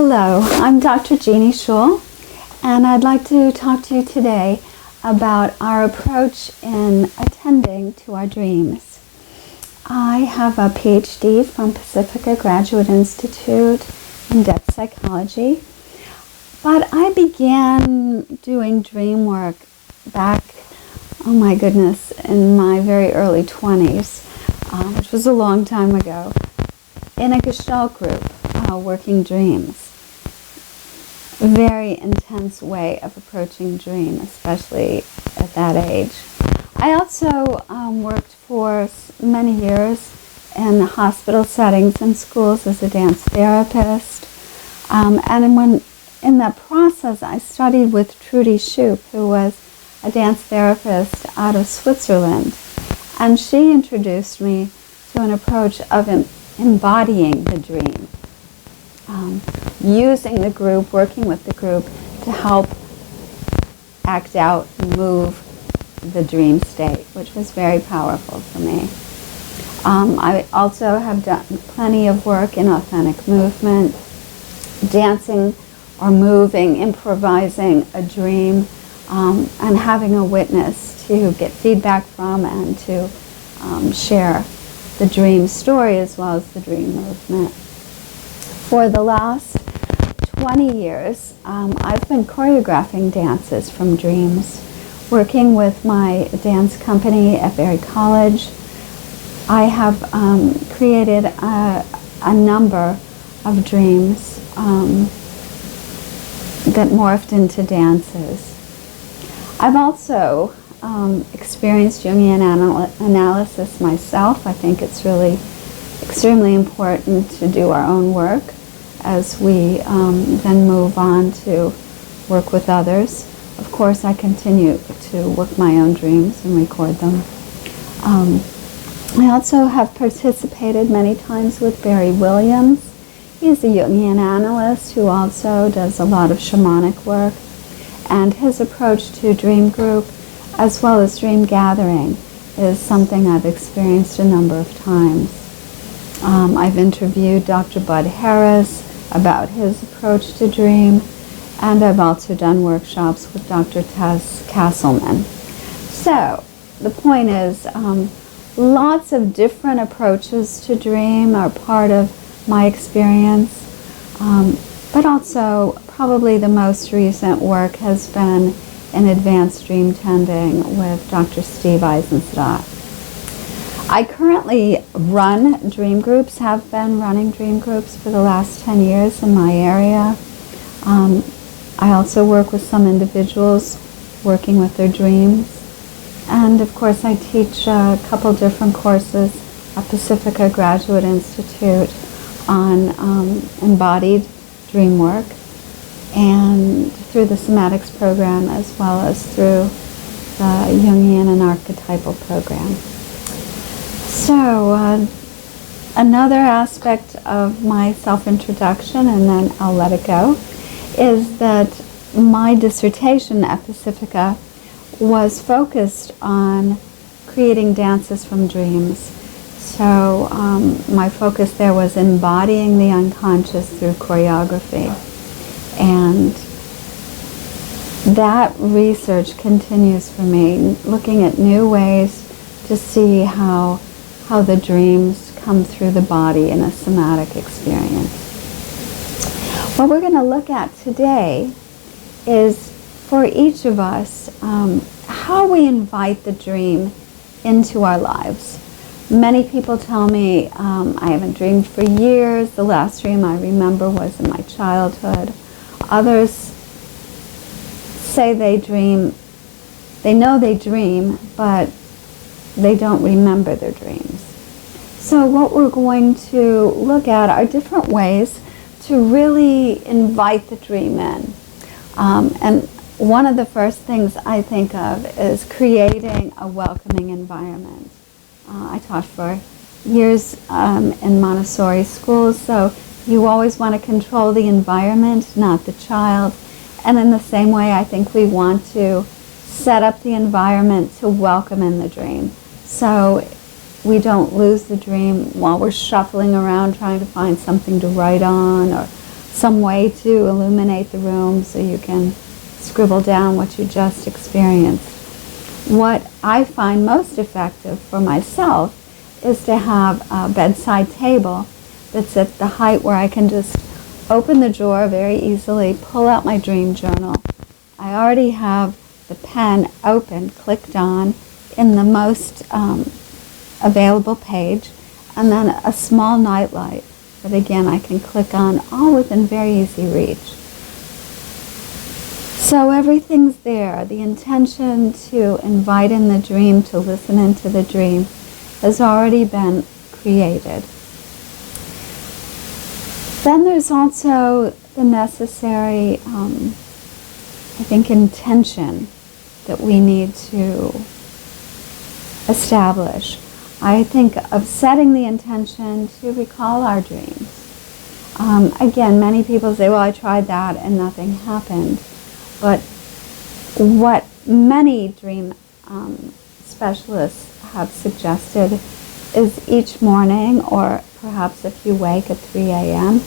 Hello, I'm Dr. Jeanne Schul, and I'd like to talk to you today about our approach in attending to our dreams. I have a PhD from Pacifica Graduate Institute in depth psychology, but I began doing dream work back, oh my goodness, in my very early 20s, which was a long time ago, in a Gestalt group, working dreams. Very intense way of approaching dream, especially at that age. I also worked for many years in hospital settings and schools as a dance therapist. And when in that process, I studied with Jeanne Schul, who was a dance therapist out of Switzerland. And she introduced me to an approach of embodying the dream. Using the group, working with the group to help act out, move the dream state, which was very powerful for me. I also have done plenty of work in authentic movement, dancing or moving, improvising a dream, and having a witness to get feedback from and to share the dream story as well as the dream movement. For the last 20 years, I've been choreographing dances from dreams, working with my dance company at Berry College. I have created a number of dreams that morphed into dances. I've also experienced Jungian analysis myself. I think it's really extremely important to do our own work as we then move on to work with others. Of course, I continue to work my own dreams and record them. I also have participated many times with Barry Williams. He's a Jungian analyst who also does a lot of shamanic work, and his approach to dream group as well as dream gathering is something I've experienced a number of times. I've interviewed Dr. Bud Harris about his approach to dream, and I've also done workshops with Dr. Tess Castleman. So the point is, lots of different approaches to dream are part of my experience, but also probably the most recent work has been in advanced dream tending with Dr. Steve Eisenstadt. I currently run dream groups, have been running dream groups for the last 10 years in my area. I also work with some individuals working with their dreams. And of course I teach a couple different courses at Pacifica Graduate Institute on embodied dream work, and through the somatics program as well as through the Jungian and archetypal program. So another aspect of my self-introduction, and then I'll let it go, is that my dissertation at Pacifica was focused on creating dances from dreams. So my focus there was embodying the unconscious through choreography. And that research continues for me, looking at new ways to see how the dreams come through the body in a somatic experience. What we're going to look at today is, for each of us, how we invite the dream into our lives. Many people tell me, I haven't dreamed for years. The last dream I remember was in my childhood. Others say they know they dream, but they don't remember their dreams. So what we're going to look at are different ways to really invite the dream in. And one of the first things I think of is creating a welcoming environment. I taught for years in Montessori schools, so you always want to control the environment, not the child. And in the same way, I think we want to set up the environment to welcome in the dream. So we don't lose the dream while we're shuffling around trying to find something to write on or some way to illuminate the room so you can scribble down what you just experienced. What I find most effective for myself is to have a bedside table that's at the height where I can just open the drawer very easily, pull out my dream journal. I already have the pen open, clicked on in the most available page, and then a small nightlight that again I can click on, all within very easy reach. So everything's there. The intention to invite in the dream, to listen into the dream, has already been created. Then there's also the necessary, I think, intention that we need to establish. I think of setting the intention to recall our dreams. Again, many people say, well, I tried that and nothing happened. But what many dream specialists have suggested is each morning, or perhaps if you wake at 3 a.m.,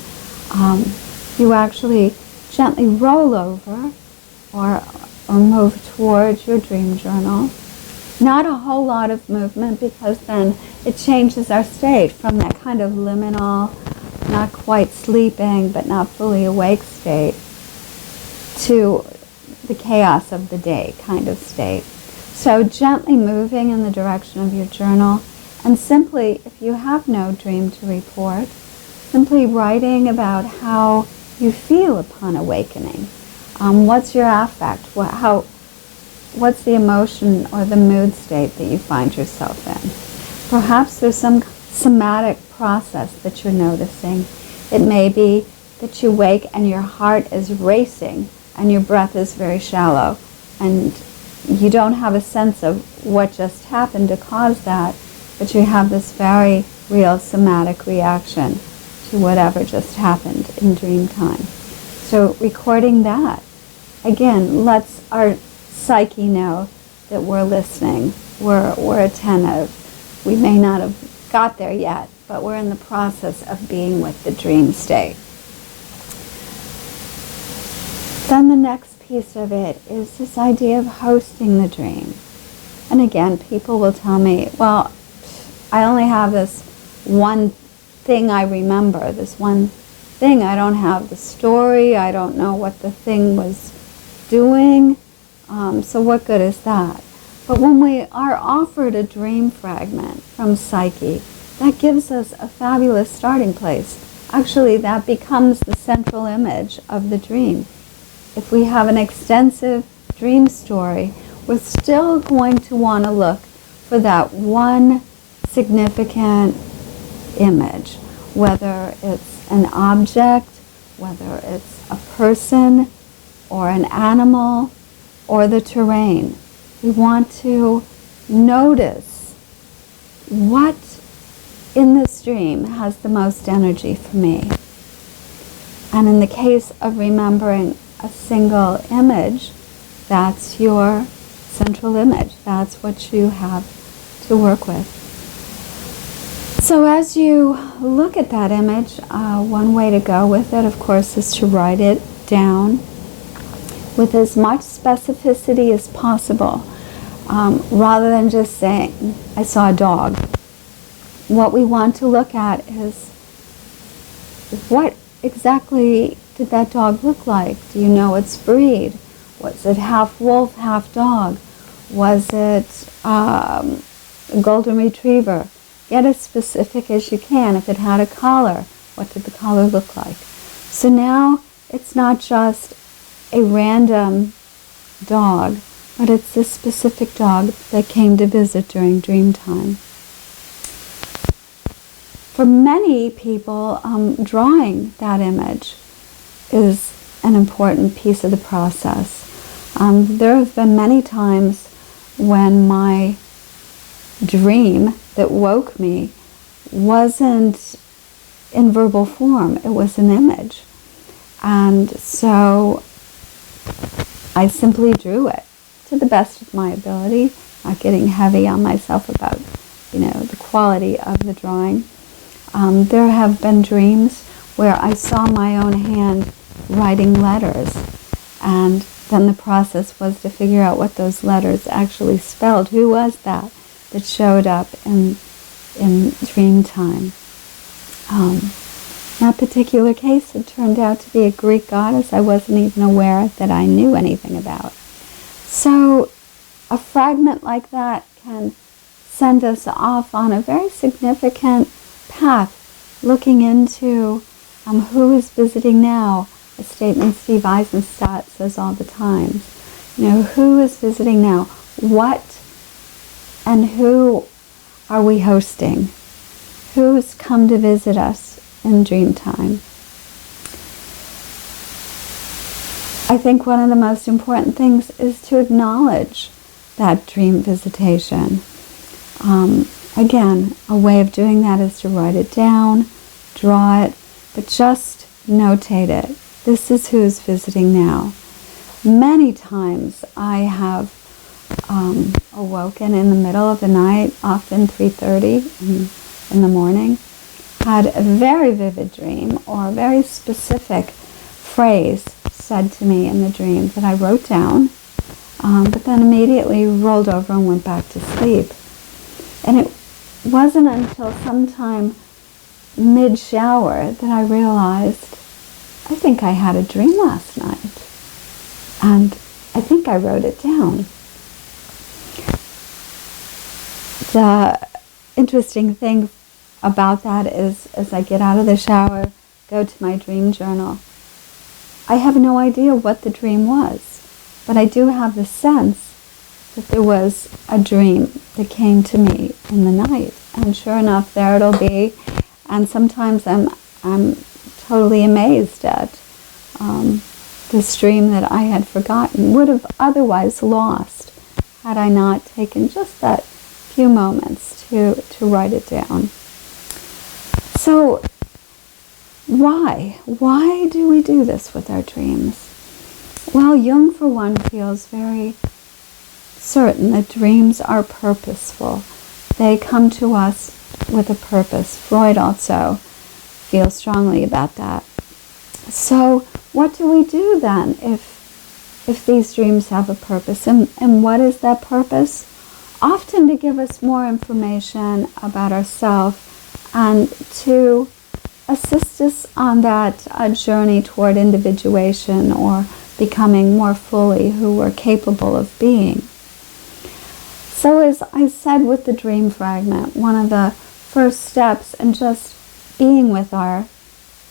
you actually gently roll over or move towards your dream journal. Not a whole lot of movement, because then it changes our state from that kind of liminal, not quite sleeping but not fully awake state, to the chaos of the day kind of state. So gently moving in the direction of your journal, and simply, if you have no dream to report, simply writing about how you feel upon awakening. What's your affect? What's the emotion or the mood state that you find yourself in? Perhaps there's some somatic process that you're noticing. It may be that you wake and your heart is racing and your breath is very shallow, and you don't have a sense of what just happened to cause that, but you have this very real somatic reaction to whatever just happened in dream time. So recording that, again, lets our psyche know that we're listening, we're attentive. We may not have got there yet, but we're in the process of being with the dream state. Then the next piece of it is this idea of hosting the dream. And again, people will tell me, well, I only have this one thing I remember, this one thing. I don't have the story. I don't know what the thing was doing. So what good is that? But when we are offered a dream fragment from psyche, that gives us a fabulous starting place. Actually, that becomes the central image of the dream. If we have an extensive dream story, we're still going to want to look for that one significant image, whether it's an object, whether it's a person or an animal or the terrain. We want to notice what in this dream has the most energy for me. And in the case of remembering a single image, that's your central image. That's what you have to work with. So as you look at that image, one way to go with it, of course, is to write it down with as much specificity as possible, rather than just saying, I saw a dog. What we want to look at is, what exactly did that dog look like? Do you know its breed? Was it half wolf, half dog? Was it a golden retriever? Get as specific as you can. If it had a collar, what did the collar look like? So now it's not just a random dog, but it's this specific dog that came to visit during dream time. For many people, drawing that image is an important piece of the process. There have been many times when my dream that woke me wasn't in verbal form, it was an image. And so I simply drew it to the best of my ability, not getting heavy on myself about, the quality of the drawing. There have been dreams where I saw my own hand writing letters, and then the process was to figure out what those letters actually spelled. Who was that showed up in dream time? In that particular case, it turned out to be a Greek goddess I wasn't even aware that I knew anything about. So a fragment like that can send us off on a very significant path, looking into who is visiting now, a statement Steve Eisenstadt says all the time. Who is visiting now? What and who are we hosting? Who's come to visit us in dream time? I think one of the most important things is to acknowledge that dream visitation. Again, a way of doing that is to write it down, draw it, but just notate it. This is who's visiting now. Many times I have awoken in the middle of the night, often 3:30 in the morning, had a very vivid dream or a very specific phrase said to me in the dream that I wrote down, but then immediately rolled over and went back to sleep. And it wasn't until sometime mid-shower that I realized, I think I had a dream last night. And I think I wrote it down. The interesting thing about that is, as I get out of the shower, go to my dream journal, I have no idea what the dream was, but I do have the sense that there was a dream that came to me in the night. And sure enough, there it'll be. And sometimes I'm totally amazed at this dream that I had forgotten, would have otherwise lost had I not taken just that few moments to write it down. So why? Why do we do this with our dreams? Well, Jung, for one, feels very certain that dreams are purposeful. They come to us with a purpose. Freud also feels strongly about that. So what do we do then if these dreams have a purpose? And what is that purpose? Often to give us more information about ourselves and to assist us on that journey toward individuation or becoming more fully who we're capable of being. So as I said with the dream fragment, one of the first steps in just being with our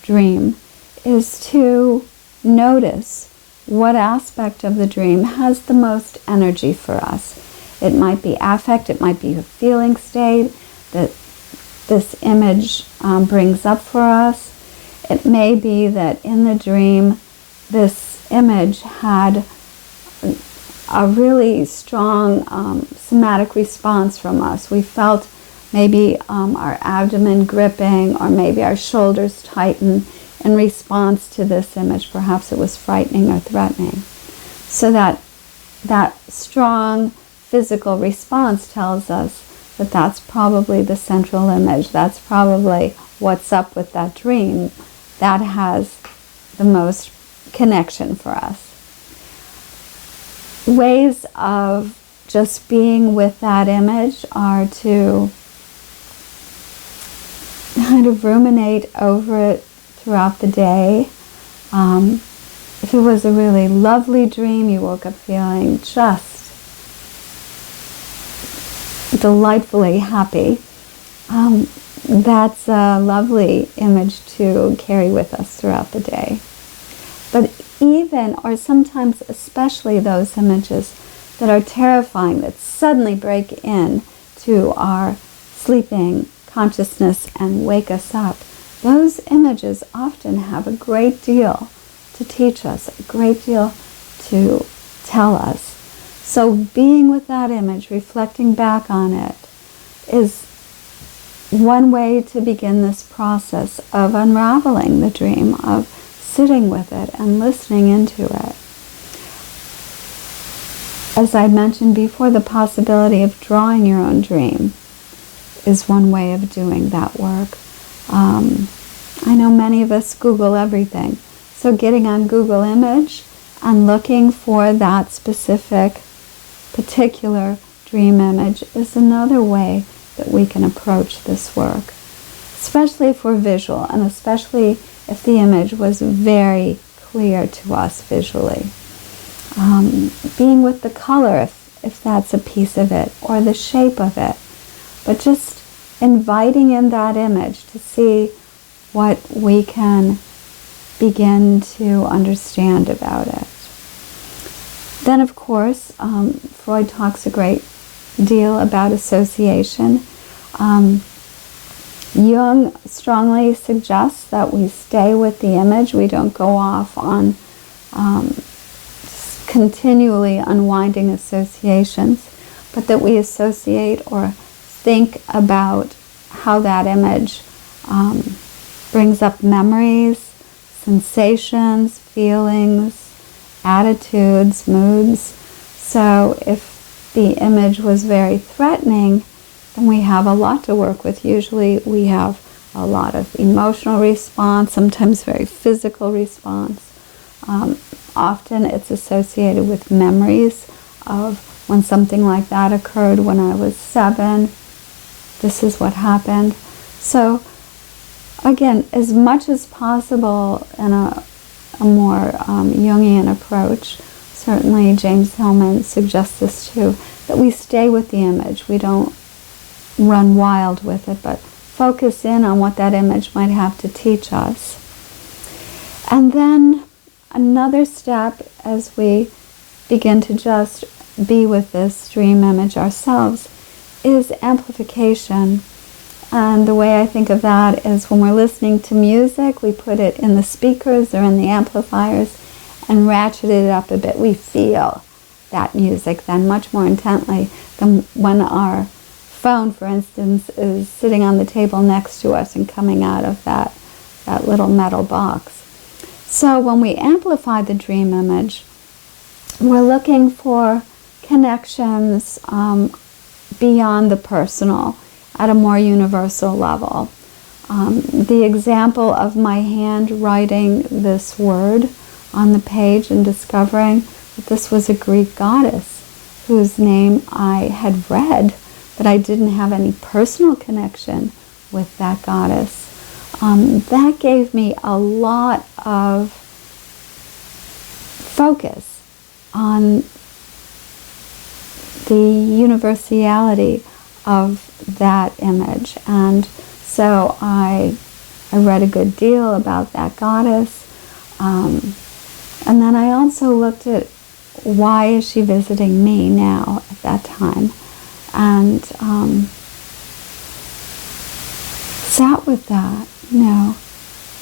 dream is to notice what aspect of the dream has the most energy for us. It might be affect, it might be a feeling state that this image brings up for us. It may be that in the dream this image had a really strong somatic response from us. We felt maybe our abdomen gripping, or maybe our shoulders tighten in response to this image. Perhaps it was frightening or threatening. So that strong physical response tells us that that's probably the central image. That's probably what's up with that dream. That has the most connection for us. Ways of just being with that image are to kind of ruminate over it throughout the day. If it was a really lovely dream, you woke up feeling just delightfully happy, that's a lovely image to carry with us throughout the day. But even, or sometimes especially, those images that are terrifying, that suddenly break in to our sleeping consciousness and wake us up, those images often have a great deal to teach us, a great deal to tell us. So being with that image, reflecting back on it, is one way to begin this process of unraveling the dream, of sitting with it and listening into it. As I mentioned before, the possibility of drawing your own dream is one way of doing that work. I know many of us Google everything. So getting on Google Image and looking for that specific, particular dream image is another way that we can approach this work, especially if we're visual, and especially if the image was very clear to us visually. Being with the color, if that's a piece of it, or the shape of it, but just inviting in that image to see what we can begin to understand about it. Then, of course, Freud talks a great deal about association. Jung strongly suggests that we stay with the image. We don't go off on continually unwinding associations, but that we associate or think about how that image brings up memories, sensations, feelings, attitudes, moods. So if the image was very threatening, then we have a lot to work with. Usually we have a lot of emotional response, sometimes very physical response. Often it's associated with memories of when something like that occurred when I was 7. This is what happened. So again, as much as possible in a more Jungian approach, certainly James Hillman suggests this too, that we stay with the image. We don't run wild with it, but focus in on what that image might have to teach us. And then another step as we begin to just be with this dream image ourselves is amplification. And the way I think of that is when we're listening to music, we put it in the speakers or in the amplifiers and ratchet it up a bit. We feel that music then much more intently than when our phone, for instance, is sitting on the table next to us and coming out of that little metal box. So when we amplify the dream image, we're looking for connections beyond the personal at a more universal level. The example of my hand writing this word on the page and discovering that this was a Greek goddess whose name I had read, but I didn't have any personal connection with that goddess. That gave me a lot of focus on the universality of that image. And so I read a good deal about that goddess. And then I also looked at why is she visiting me now at that time, and sat with that.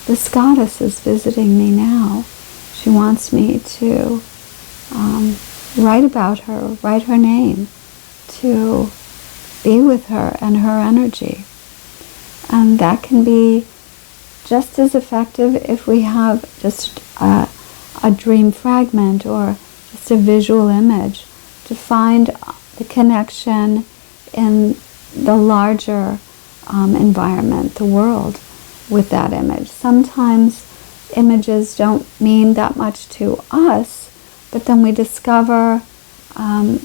This goddess is visiting me now. She wants me to write about her, write her name, to be with her and her energy. And that can be just as effective if we have just a dream fragment or just a visual image, to find the connection in the larger environment, the world, with that image. Sometimes images don't mean that much to us, but then we discover and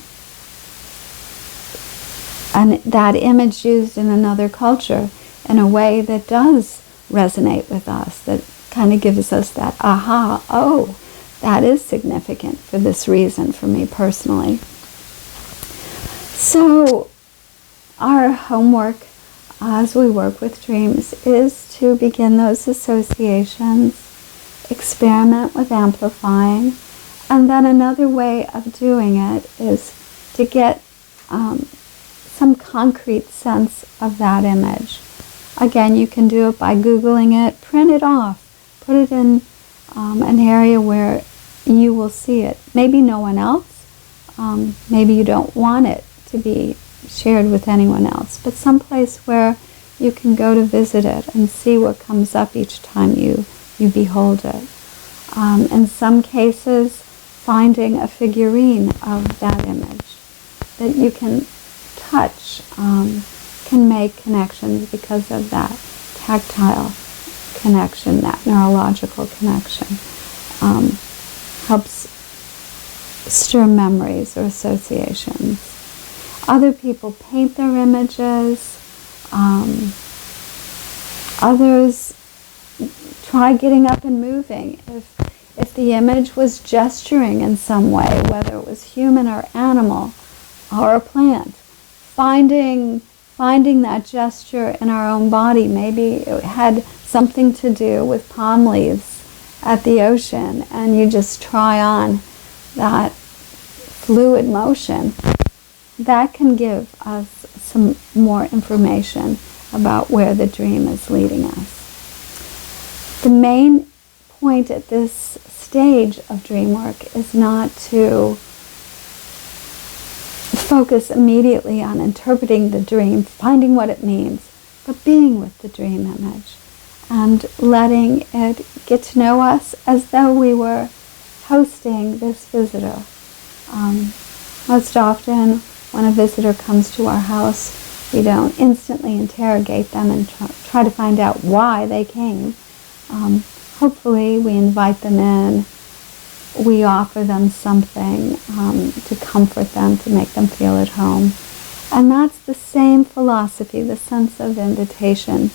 that image used in another culture in a way that does resonate with us, that kind of gives us that aha, oh, that is significant for this reason for me personally. So our homework as we work with dreams is to begin those associations, experiment with amplifying, and then another way of doing it is to get some concrete sense of that image. Again, you can do it by Googling it, print it off, put it in an area where you will see it. Maybe no one else, maybe you don't want it to be shared with anyone else, but someplace where you can go to visit it and see what comes up each time you behold it. In some cases, finding a figurine of that image that you can touch can make connections because of that tactile connection, that neurological connection, helps stir memories or associations. Other people paint their images. Others try getting up and moving. If the image was gesturing in some way, whether it was human or animal or a plant, finding that gesture in our own body. Maybe it had something to do with palm leaves at the ocean, and you just try on that fluid motion. That can give us some more information about where the dream is leading us. The main point at this stage of dream work is not to focus immediately on interpreting the dream, finding what it means, but being with the dream image and letting it get to know us as though we were hosting this visitor. Most often, when a visitor comes to our house, we don't instantly interrogate them and try to find out why they came. Hopefully, we invite them in. We offer them something to comfort them, to make them feel at home. And that's the same philosophy, the sense of invitation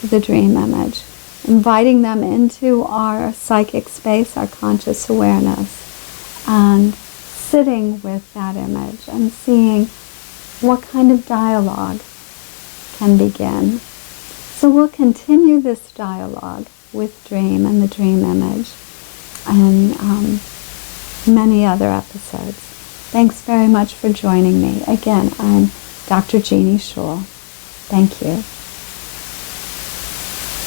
to the dream image. Inviting them into our psychic space, our conscious awareness, and sitting with that image and seeing what kind of dialogue can begin. So we'll continue this dialogue with dream and the dream image and many other episodes. Thanks very much for joining me. Again, I'm Dr. Jeanne Schul. Thank you.